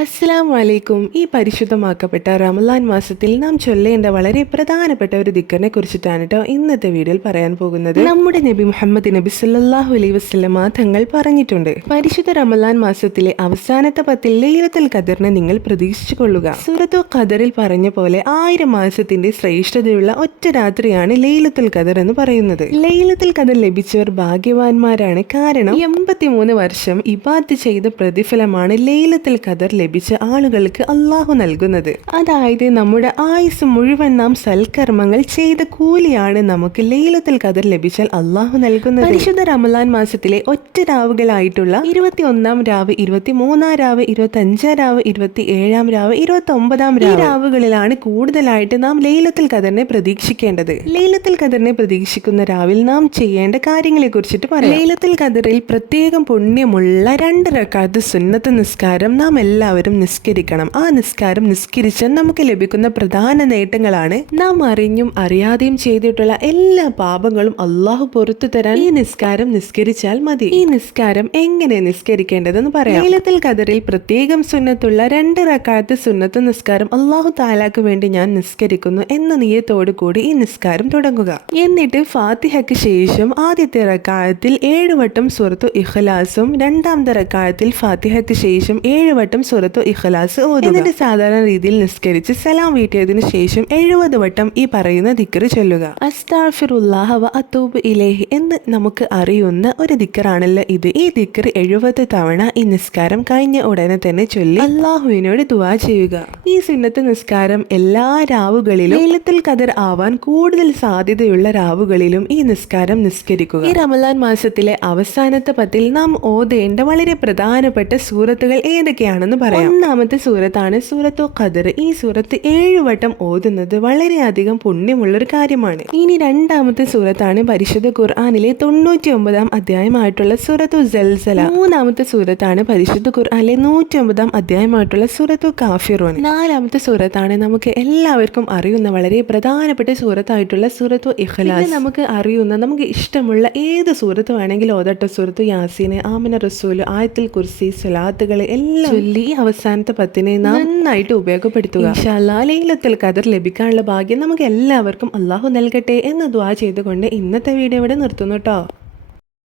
അസ്സലാം വലൈക്കും ഈ പരിശുദ്ധമാക്കപ്പെട്ട റമലാൻ മാസത്തിൽ നാം ചൊല്ലേണ്ട വളരെ പ്രധാനപ്പെട്ട ഒരു ദിക്കറിനെ കുറിച്ചിട്ടാണ് കേട്ടോ ഇന്നത്തെ വീഡിയോയിൽ പറയാൻ പോകുന്നത്. നമ്മുടെ നബി മുഹമ്മദ് നബി സല്ലാഹു അലൈ വസ്ലമ തങ്ങൾ പറഞ്ഞിട്ടുണ്ട്. പരിശുദ്ധ റമലാൻ മാസത്തിലെ അവസാനത്തെ പത്തിൽ ലൈലത്തുൽ ഖദറിനെ നിങ്ങൾ പ്രതീക്ഷിച്ചു കൊള്ളുക. സൂറത്തു ഖദറിൽ പറഞ്ഞ പോലെ ആയിരം മാസത്തിന്റെ ശ്രേഷ്ഠതയുള്ള ഒറ്റ രാത്രിയാണ് ലൈലത്തുൽ ഖദർ എന്ന് പറയുന്നത്. ലൈലത്തുൽ ഖദർ ലഭിച്ചവർ ഭാഗ്യവാന്മാരാണ്. കാരണം എൺപത്തിമൂന്ന് വർഷം ഇബാദ് ചെയ്ത പ്രതിഫലമാണ് ലൈലത്തുൽ ഖദർ ലഭിച്ച ആളുകൾക്ക് അള്ളാഹു നൽകുന്നത്. അതായത് നമ്മുടെ ആയുസ് മുഴുവൻ നാം സൽക്കർമ്മങ്ങൾ ചെയ്ത കൂലിയാണ് നമുക്ക് ലൈലത്തുൽ ഖദർ ലഭിച്ചാൽ അള്ളാഹു നൽകുന്നത്. പരിശുദ്ധ റമലാൻ മാസത്തിലെ ഒറ്റ രാവുകളായിട്ടുള്ള ഇരുപത്തി ഒന്നാം രാവ് ഇരുപത്തി മൂന്നാം രാവ് ഇരുപത്തി അഞ്ചാം രാവ് ഇരുപത്തി ഏഴാം രാവ് ഇരുപത്തി ഒമ്പതാം രാവ് രാവുകളിലാണ് കൂടുതലായിട്ട് നാം ലൈലത്തുൽ ഖദറിനെ പ്രതീക്ഷിക്കേണ്ടത്. ലൈലത്തുൽ ഖദറിനെ പ്രതീക്ഷിക്കുന്ന രാവിൽ നാം ചെയ്യേണ്ട കാര്യങ്ങളെ കുറിച്ചിട്ട് പറയാം. ലൈലത്തുൽ ഖദറിൽ പ്രത്യേകം പുണ്യമുള്ള രണ്ട് റക്കാത്ത് സുന്നത്ത് നിസ്കാരം നാം എല്ലാവരും നിസ്കരിക്കണം. ആ നിസ്കാരം നിസ്കരിച്ചാൽ നമുക്ക് ലഭിക്കുന്ന പ്രധാന നേട്ടങ്ങളാണ് നാം അറിഞ്ഞും അറിയാതെയും ചെയ്തിട്ടുള്ള എല്ലാ പാപങ്ങളും അള്ളാഹു പുറത്തു തരാൻ ഈ നിസ്കാരം നിസ്കരിച്ചാൽ മതി. ഈ നിസ്കാരം എങ്ങനെ നിസ്കരിക്കേണ്ടതെന്ന് പറയാം. ലൈലത്തുൽ കതറിൽ പ്രത്യേകം സുന്നത്തുള്ള രണ്ട് റക്കാത്ത് സുന്നത്ത് നിസ്കാരം അള്ളാഹു താലാക്ക് വേണ്ടി ഞാൻ നിസ്കരിക്കുന്നു എന്ന നിയത്തോടു കൂടി ഈ നിസ്കാരം തുടങ്ങുക. എന്നിട്ട് ഫാത്തിഹയ്ക്ക് ശേഷം ആദ്യത്തെ റക്കാലത്തിൽ ഏഴുവട്ടം സുഹൃത്തു ഇഖ്ലാസും രണ്ടാമത്തെ റക്കാലത്തിൽ ഫാത്തിഹയ്ക്ക് ശേഷം ഏഴ് വട്ടം സുറത്തു ഇഖലാസ് ഓതുക. എന്നിട്ട് സാധാരണ രീതിയിൽ നിസ്കരിച്ച് സലാം വീട്ടിയതിനു ശേഷം എഴുപത് വട്ടം ഈ പറയുന്ന ദിക്കറ് ചൊല്ലുക. അസ്താഫിറുല്ലാഹ വ അത്തൂബ് ഇലേഹി എന്ന് നമുക്ക് അറിയുന്ന ഒരു ദിക്കറാണല്ലോ ഇത്. ഈ ദിക്കർ എഴുപത് തവണ ഈ നിസ്കാരം കഴിഞ്ഞ ഉടനെ തന്നെ ചൊല്ലി അള്ളാഹുവിനോട് ദുവാ ചെയ്യുക. ഈ സുന്നത്ത് നിസ്കാരം എല്ലാ രാവുകളിലും ലൈലത്തുൽ ഖദർ ആവാൻ കൂടുതൽ സാധ്യതയുള്ള രാവുകളിലും ഈ നിസ്കാരം നിസ്കരിക്കുക. ഈ റമലാൻ മാസത്തിലെ അവസാനത്തെ പത്തിൽ നാം ഓതേണ്ട വളരെ പ്രധാനപ്പെട്ട സൂറത്തുകൾ ഏതൊക്കെയാണെന്ന് പറയാം. ഒന്നാമത്തെ സൂറത്താണ് സൂറത്തു ഖദർ. ഈ സൂറത്ത് ഏഴു വട്ടം ഓതുന്നത് വളരെയധികം പുണ്യമുള്ള ഒരു കാര്യമാണ്. ഇനി രണ്ടാമത്തെ സൂറത്താണ് പരിശുദ്ധ ഖുർആാനിലെ തൊണ്ണൂറ്റി ഒമ്പതാം അധ്യായമായിട്ടുള്ള സൂറത്തു ജൽസല മൂന്നാമത്തെ സൂറത്താണ് പരിശുദ്ധ ഖുർആാനിലെ നൂറ്റി ഒമ്പതാം അധ്യായമായിട്ടുള്ള സൂറത്തു കാഫിറോൻ. നാലാമത്തെ സൂറത്താണ് നമുക്ക് എല്ലാവർക്കും അറിയുന്ന വളരെ പ്രധാനപ്പെട്ട സൂറത്തായിട്ടുള്ള സൂറത്തു ഇഖ്ലാസ്. നമുക്ക് അറിയുന്ന നമുക്ക് ഇഷ്ടമുള്ള ഏത് സൂറത്ത് വേണമെങ്കിലും ഓതട്ടെ. സൂറത്തു യാസീന് ആമിന റസൂൽ ആയത്തിൽ കുർസി സ്വലാത്തുകൾ എല്ലാം. ചൊല്ലി ഈ അവസാനത്തെ പത്തിനെ നന്നായിട്ട് ഉപയോഗപ്പെടുത്തുക. ലൈലത്തിൽ ഖദർ ലഭിക്കാനുള്ള ഭാഗ്യം നമുക്ക് എല്ലാവർക്കും അള്ളാഹു നൽകട്ടെ എന്ന് ദ്വാ ചെയ്തുകൊണ്ട് ഇന്നത്തെ വീഡിയോ ഇവിടെ നിർത്തുന്നു കേട്ടോ